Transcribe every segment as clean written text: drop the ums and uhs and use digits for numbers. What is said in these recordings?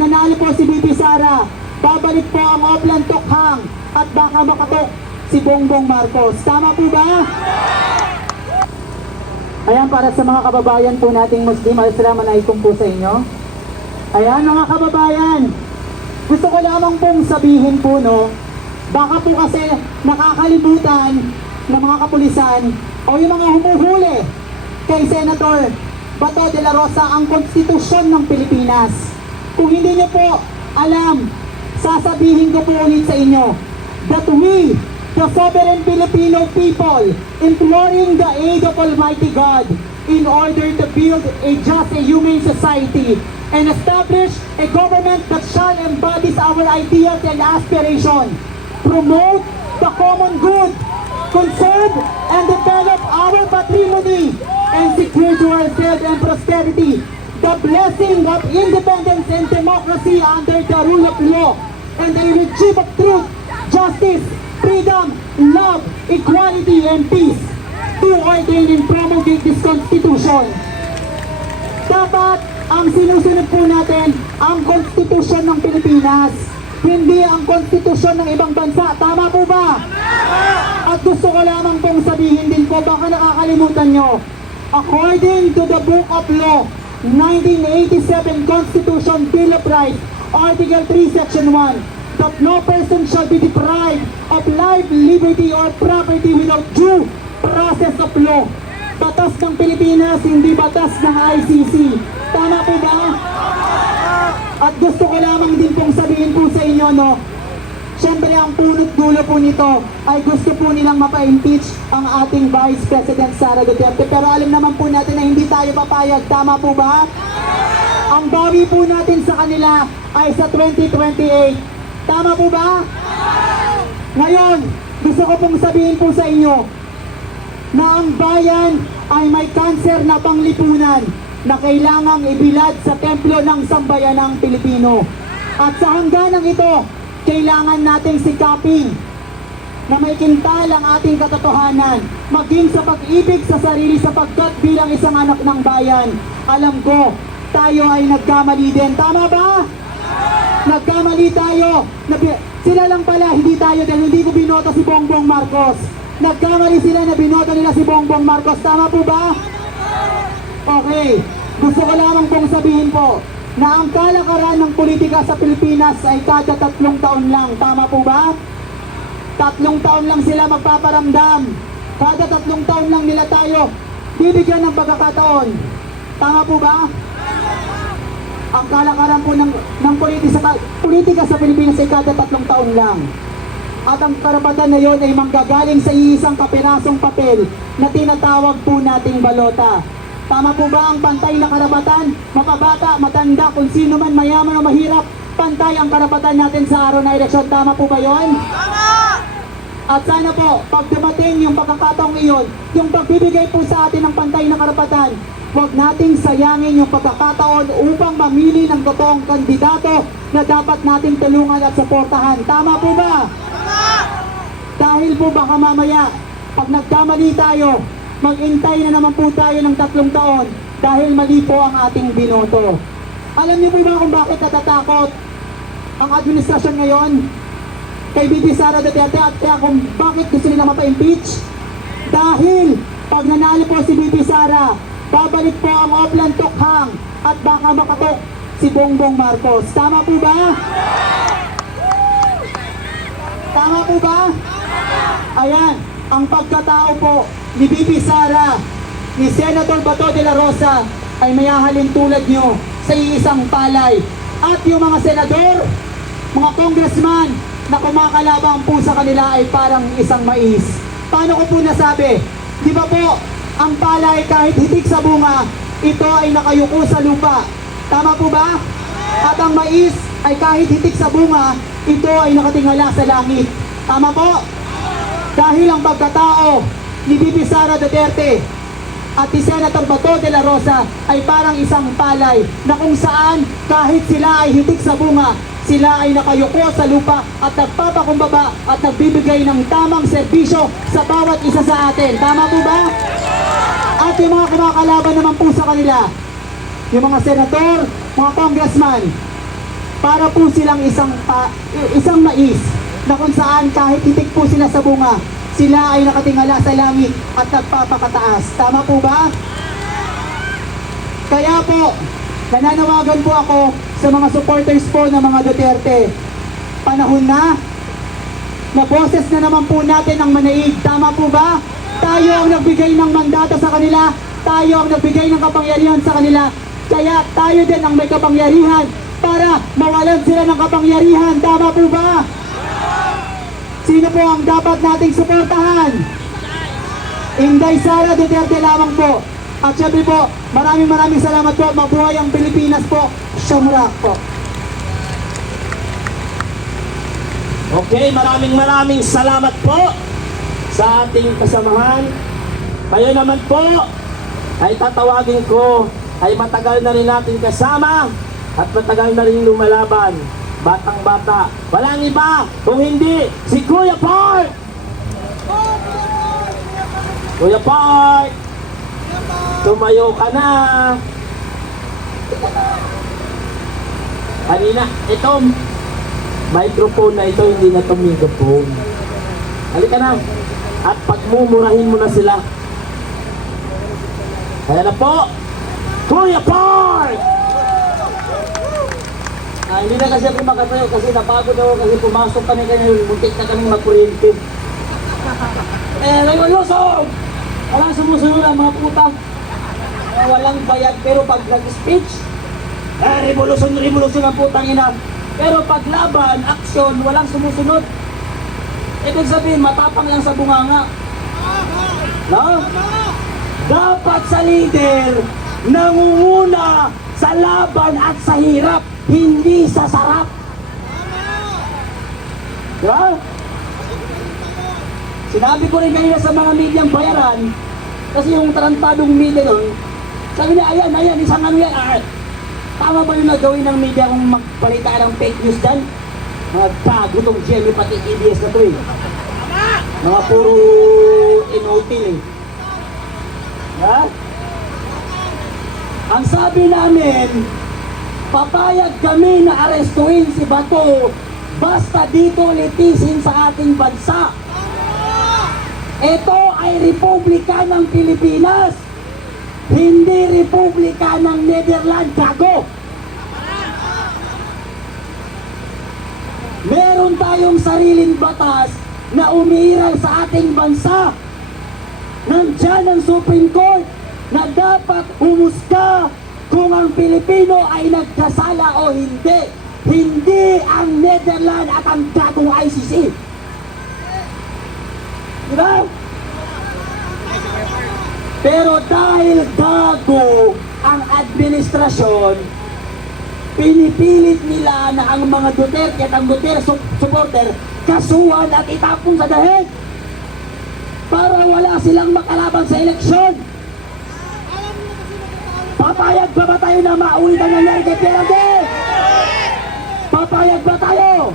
nanalo po si BP Sara, babalik po ang Oplan Tokhang at baka makatok si Bongbong Marcos. Tama po ba? Ayan, para sa mga kababayan po nating Muslim, assalamualaikum po sa inyo. Ayan mga kababayan, gusto ko lamang pong sabihin po, no, baka po kasi nakakalimutan ng mga kapulisan o yung mga humuhuli kay Senator Bato de la Rosa ang konstitusyon ng Pilipinas. Kung hindi niyo po alam, sasabihin ko po ulit sa inyo that we, the sovereign Filipino people, imploring the aid of Almighty God in order to build a just and humane society and establish a government that shall embody our ideas and aspirations, promote the common good, conserve and develop our patrimony, and secure to ourselves and prosperity the blessing of independence and democracy under the rule of law and a regime of truth, justice, freedom, love, equality, and peace to ordain and promulgate this Constitution. Dapat ang sinusunod po natin ang Konstitusyon ng Pilipinas, hindi ang Konstitusyon ng ibang bansa. Tama po ba? At gusto ko lamang pong sabihin din po, baka nakakalimutan nyo, according to the Book of Law, 1987 Constitution Bill of Rights, Article 3, Section 1, that no person shall be deprived of life, liberty, or property without due process of law. Batas ng Pilipinas, hindi batas ng ICC. Tama po ba? At gusto ko lamang din pong sabihin po sa inyo, no, siyempre ang punot dulo po nito ay gusto po nilang mapa-impeach ang ating Vice President Sara Duterte. Pero alam naman po natin na hindi tayo papayag. Tama po ba? Ang bawi po natin sa kanila ay sa 2028. Tama po ba? Ngayon, gusto ko pong sabihin po sa inyo na ang bayan ay may kanser na panglipunan na kailangang ibilad sa templo ng sambayanang Pilipino. At sa hangganang ito, kailangan nating sikapin na may kintal ang ating katotohanan, maging sa pag-ibig sa sarili sapagkat bilang isang anak ng bayan, alam ko, tayo ay nagkamali din. Tama ba? Nagkamali tayo. Sila lang pala, hindi tayo dahil hindi ko binoto si Bongbong Marcos. Nagkamali sila na binoto nila si Bongbong Marcos. Tama po ba? Okay. Gusto ko lamang pong sabihin po na ang kalakaran ng politika sa Pilipinas ay kada 3 taon lang. Tama po ba? 3 taon lang sila magpaparamdam. Kada 3 taon lang nila tayo bibigyan ng pagkakataon. Tama po ba? Ang kalakaran po ng politika sa Pilipinas ay kada 3 taon lang. At ang karapatan na yon ay manggagaling sa iisang kapirasong papel na tinatawag po nating balota. Tama po ba ang pantay na karapatan? Mapabata, matanda, kung sino man, mayaman o mahirap, pantay ang karapatan natin sa araw na eleksyon. Tama po ba yon? Tama! At sana po, pag dumating yung pagkakataong iyon, yung pagbibigay po sa atin ng pantay na karapatan, huwag nating sayangin yung pagkakataon upang mamili ng totoong kandidato na dapat nating tulungan at suportahan. Tama po ba? Tama! Dahil po baka mamaya, pag nagkamali tayo, mag-intay na naman po tayo ng 3 taon dahil mali po ang ating binoto. Alam niyo po ba kung bakit natatakot ang administrasyon ngayon kay BP Sara Duterte at kaya kung bakit gusto nila mapa-impeach? Dahil pag nanalo po si BP Sara, babalik po ang Oplan Tokhang at baka makatok si Bongbong Marcos. Tama po ba? Tama po ba? Ayan, ang pagkatao po ni BP Sara, ni Senator Bato de la Rosa ay mayahalin tulad nyo sa iisang palay. At yung mga senador, mga congressman na kumakalabang po sa kanila ay parang isang mais. Paano ko po nasabi? Di ba po, ang palay kahit hitik sa bunga, ito ay nakayuko sa lupa. Tama po ba? At ang mais ay kahit hitik sa bunga, ito ay nakatingala sa langit. Tama po? Dahil ang pagkatao ni BP Sara Duterte at ni Senator Bato de la Rosa ay parang isang palay na kung saan kahit sila ay hitik sa bunga, sila ay nakayuko sa lupa at nagpapakumbaba at nagbibigay ng tamang serbisyo sa bawat isa sa atin. Tama po ba? At yung mga kumakalaban naman po sa kanila, yung mga senator, mga congressman, para po silang isang mais na kung saan kahit titik po sila sa bunga, sila ay nakatingala sa langit at nagpapakataas. Tama po ba? Kaya po, nananawagan po ako sa mga supporters po ng mga Duterte. Panahon na boses na naman po natin ang manaig. Tama po ba? Tayo ang nagbigay ng mandato sa kanila. Tayo ang nagbigay ng kapangyarihan sa kanila. Kaya tayo din ang may kapangyarihan para mawalan sila ng kapangyarihan. Tama po ba? Sino po ang dapat nating suportahan? Inday Sara Duterte lamang po. At syempre po, maraming salamat po. Mabuhay ang Pilipinas po. Siyamura po. Okay, maraming salamat po sa ating kasamahan. Kayo naman po ay tatawagin ko ay matagal na rin natin kasama at matagal na rin lumalaban. Batang-bata. Walang iba kung hindi si Kuya Park! Kuya Park! Tumayo ka na! Kanina, ito, microphone na ito, hindi na ito megaphone. Halika na. At pagmumurahin mo na sila. Kaya na po, Kuya Park! Hindi na kasi ako makatayo kasi napagod ako kasi pumasok kami kanina, muntik na kami magkuryente. Lusog! Walang sumusunod ang mga puta. Walang bayad pero pag nag-speech, revolusyon ang putang ina. Pero pag laban, action, walang sumusunod. Ibig sabihin, matapang lang sa bunganga. No? Dapat sa leader, nangunguna sa laban at sa hirap, hindi sa sarap. Diba? Sinabi ko rin kanina sa mga medyang bayaran, kasi yung tarantadong media doon, sabi niya, ayan, isang ano yan, tama ba yung nagawin ng media kung magbalita ng fake news dyan? Mga bago tong GMA pati EBS na to eh. Mga puro inutil eh. Ha? Ang sabi namin, papayag kami na arestuin si Bato basta dito litisin sa ating bansa. Ito ay Republika ng Pilipinas, hindi Republika ng Netherlands, gago. Meron tayong sariling batas na umiiral sa ating bansa. Nandyan ang Supreme Court na dapat humusga kung ang Pilipino ay nagkasala o hindi. Hindi ang Netherlands at ang gagong ICC. Diba? Pero dahil gago ang administrasyon, pinipilit nila na ang mga Duterte at ang Duterte supporter kasuhan at itapon sa dahig para wala silang makalaban sa eleksyon. Papayag ba tayo na maulit ang nangyari kay PRD? Papayag ba tayo?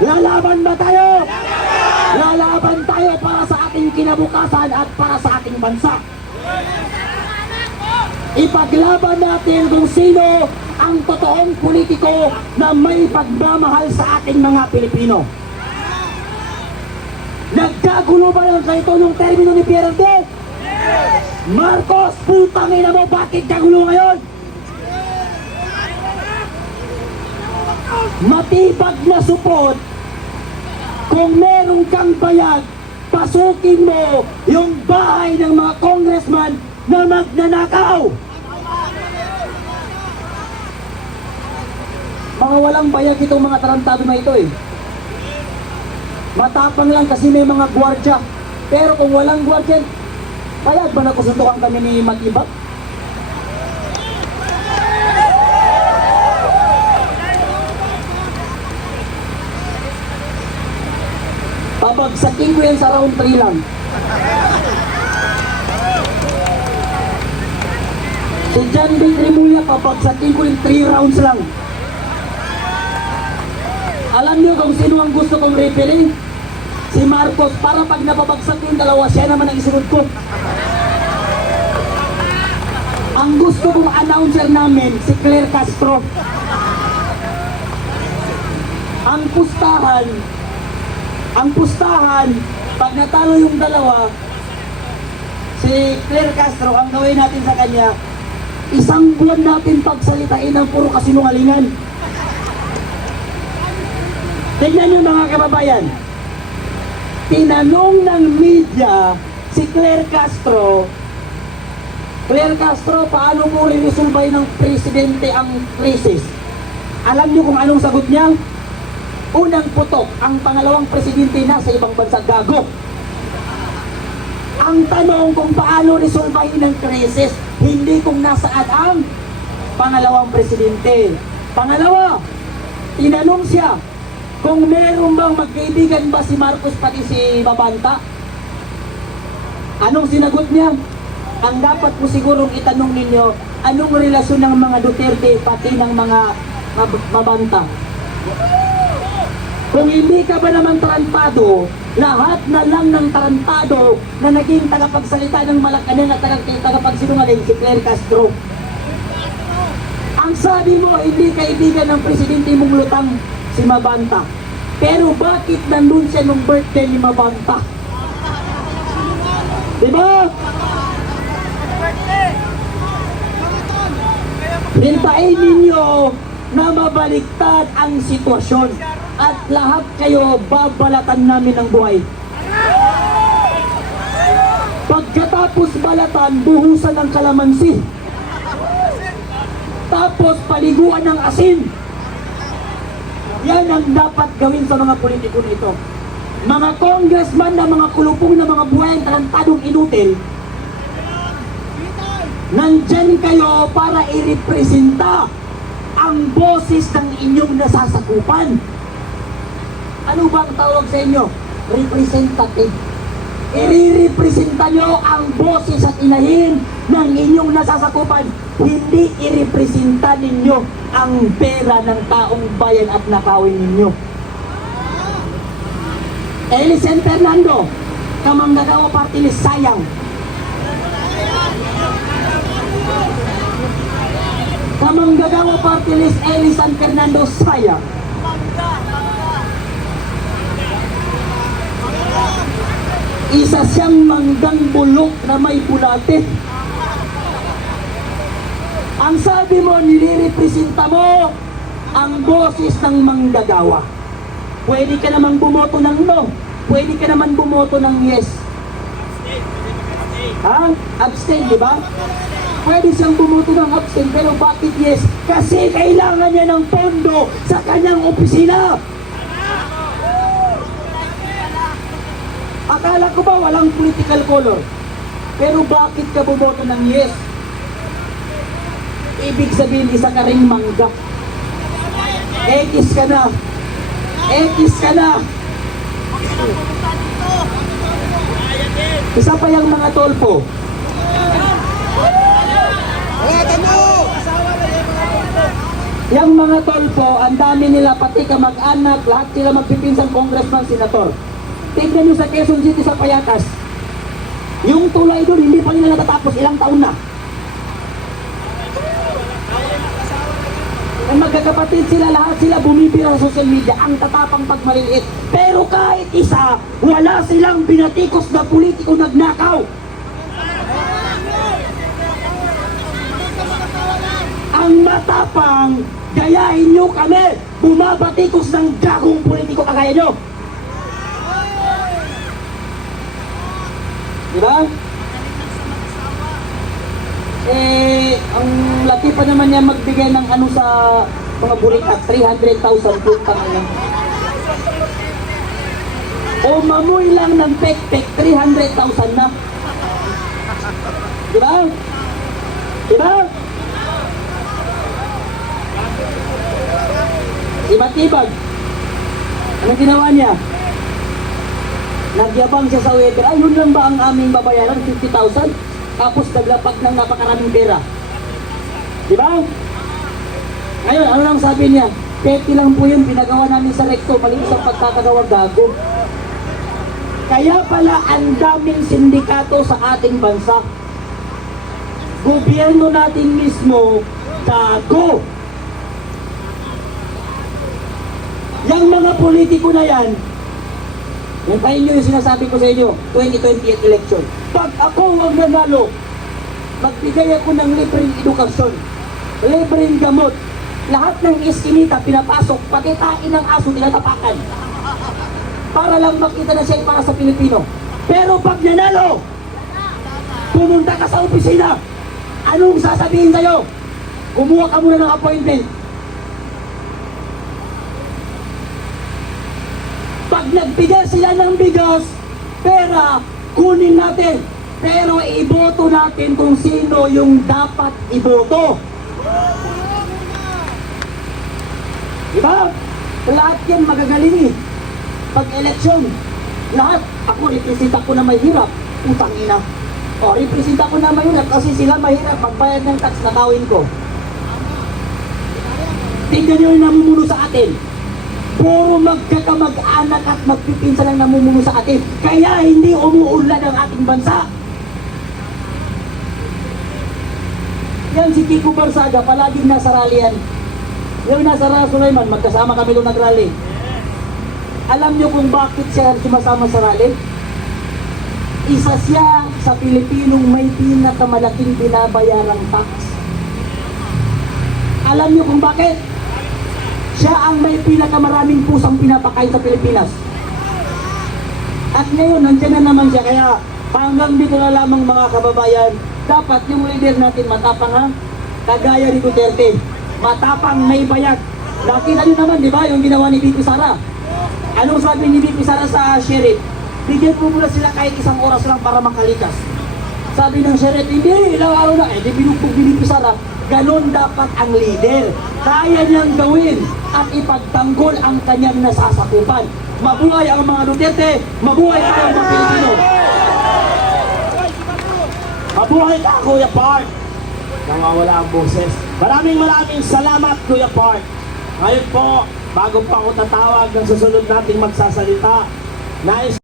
Lalaban ba tayo? Lalaban tayo para sa ating kinabukasan at para sa ating bansa. Ipaglaban natin kung sino ang totoong politiko na may pagmamahal sa ating mga Pilipino. Nagkagulo ba lang sa ito nung termino ni PRD? Marcos, putang ina mo, bakit kagulo ngayon? Matibag na support. Kung meron kang bayag, pasukin mo yung bahay ng mga congressman na magnanakaw. Mga walang bayag itong mga tarantado na ito eh. Matapang lang kasi may mga gwardya. Pero kung walang gwardya, bayag ba na kusuntukan kami ni Matibag? Babagsakin ko yan sa round 3 lang. Si John B. Trimulya, babagsakin ko yung 3 rounds lang. Alam niyo kung sino ang gusto kong referee? Si Marcos, para pag napabagsak yung dalawa, siya naman ang isunod ko. Ang gusto kong announcer namin, si Claire Castro. ang pustahan, pag natalo yung dalawa, si Claire Castro, ang gawin natin sa kanya, isang buwan natin pagsalitain ng puro kasinungalingan. Tignan nyo mga kababayan, tinanong ng media si Claire Castro, paano mo rin-resolve ng presidente ang krisis? Alam nyo kung anong sagot niya? Unang putok, ang pangalawang presidente nasa ibang bansa, gago. Ang tanong kung paano resolvehin ng krisis, hindi kung nasaan ang pangalawang presidente. Pangalawa, tinanong siya kung meron bang magkaibigan ba si Marcos pati si Mabanta. Anong sinagot niya? Ang dapat po sigurong itanong ninyo, anong relasyon ng mga Duterte pati ng mga Mabanta? Kung hindi ka ba naman tarantado, lahat na lang ng tarantado na naging tagapagsalita ng Malacanang at tagapagsinungaling si Claire Castro. Ang sabi mo, hindi kaibigan ng presidente mong lutang si Mabanta. Pero bakit nandun siya nung birthday ni Mabanta? Diba? Hintayin ninyo na mabaliktad ang sitwasyon at lahat kayo babalatan namin ng buhay. Pagkatapos balatan, buhusan ng kalamansi. Tapos paliguan ng asin. Yan ang dapat gawin sa mga politiko nito. Mga congressman na mga kulupong na mga buhay ang tarantadong inutil, nandyan kayo para i-representa ang boses ng inyong nasasakupan. Ano ba ang tawag sa inyo? Representative. I-representa nyo ang boses at inahin ng inyong nasasakupan. Hindi i-representa ninyo ang pera ng taong bayan at nakawin ninyo. Eliseo Fernando, Kamanggagawa Party List, sayang. Kamanggagawa Party List, Eliseo Fernando, sayang. Isa siyang manggang bulok na may bulate. Ang sabi mo, nilirepresenta mo ang boses ng manggagawa. Pwede ka naman bumoto ng no. Pwede ka naman bumoto ng yes. Ha? Abstain, di ba? Pwede siyang bumoto ng abstain, pero bakit yes? Kasi kailangan niya ng pondo sa kanyang opisina. Akala ko ba walang political color? Pero bakit ka bumoto ng yes? Ibig sabihin, isa ka ring mangga. Ekis ka na. Ekis ka na. Isa pa yung mga tolpo. Yung mga tolpo, ang dami nila, pati kamag-anak, lahat sila magpipinsang congressman, senator. Tignan nyo sa Quezon City sa Payatas. Yung tulay doon, hindi pa nila natatapos, ilang taon na. Ang magkakapatid sila, lahat sila bumibira sa social media, ang tatapang pagmaliliit. Pero kahit isa, wala silang binatikos na politiko nagnakaw. Ang matapang, gayahin nyo kami, bumabatikos ng gagong politiko kagaya nyo. Diba? Ang laki pa naman niya magbigay ng ano sa mga burikat, 300,000 putang ina. O mamoy lang ng pek-pek, 300,000 na. Diba? Diba? Ibat-ibag. Anong ginawa niya? Nagyabang siya sa waiter, ay yun lang ba ang aming babayaran, 50,000? Tapos naglapag ng napakaraming pera. Diba? Ngayon, ano lang sabi niya? Petty lang po yun, pinagawa namin sa recto, malinis ang pagkakagawa, gago. Kaya pala ang daming sindikato sa ating bansa. Gobyerno natin mismo, gago. Yang mga politiko na yan, hintayin nyo yung sinasabi ko sa inyo, 2028 election. Pag ako ang nanalo, magbigay ako ng libreng edukasyon, libreng gamot, lahat ng iskinita pinapasok, pati tain ng aso tinatapakan. Para lang makita na siya para sa Pilipino. Pero pag nanalo, pumunta ka sa opisina, anong sasabihin sa'yo? Kumuha ka muna ng appointment. Pag nagbigay sila ng bigas, pera, kunin natin. Pero iboto natin kung sino yung dapat iboto. Diba? Lahat yan magagaling eh. Pag eleksyon, lahat, ako representa ko na may hirap, utang ina. O, representa ko na may hirap kasi sila mahirap magbayad ng tax na kawin ko. Tingnan nyo yung namumuno sa atin. Puro magkakamag-anak at magpipinsan lang namumuno sa atin. Kaya hindi umuunlad ang ating bansa. Yan si Kiko Barsaga, palaging nasa rally yan. Yung nasa Sulaiman, magkasama kami doon nag-rally. Alam nyo kung bakit siya sumasama sa rally? Isa siya sa Pilipinong may pinakamalaking binabayarang tax. Alam nyo kung bakit? Siya ang may pinakamaraming pusang pinapakain sa Pilipinas. At ngayon, nandiyan na naman siya. Kaya hanggang dito na lamang mga kababayan, dapat yung leader natin matapang ha. Kagaya ni Duterte. Matapang, may bayag. Nakita nyo naman, di ba, yung ginawa ni Bibi Sara. Anong sabi ni Bibi Sara sa sheriff? Bigyan po muna sila kahit isang oras lang para makalikas. Sabi ng sheriff, hindi, ilang araw na. Eh, di binugbog ni Bibi Sara. Ganon dapat ang leader. Kaya niyang gawin at ipagtanggol ang kanyang nasasakupan. Mabuhay ang mga Duterte, mabuhay tayong mga Pilipino. Mabuhay ka, Kuya Park! Nawawala ang boses. Maraming salamat, Kuya Park. Ngayon po, bago pa ako tatawag ng susunod nating magsasalita, nais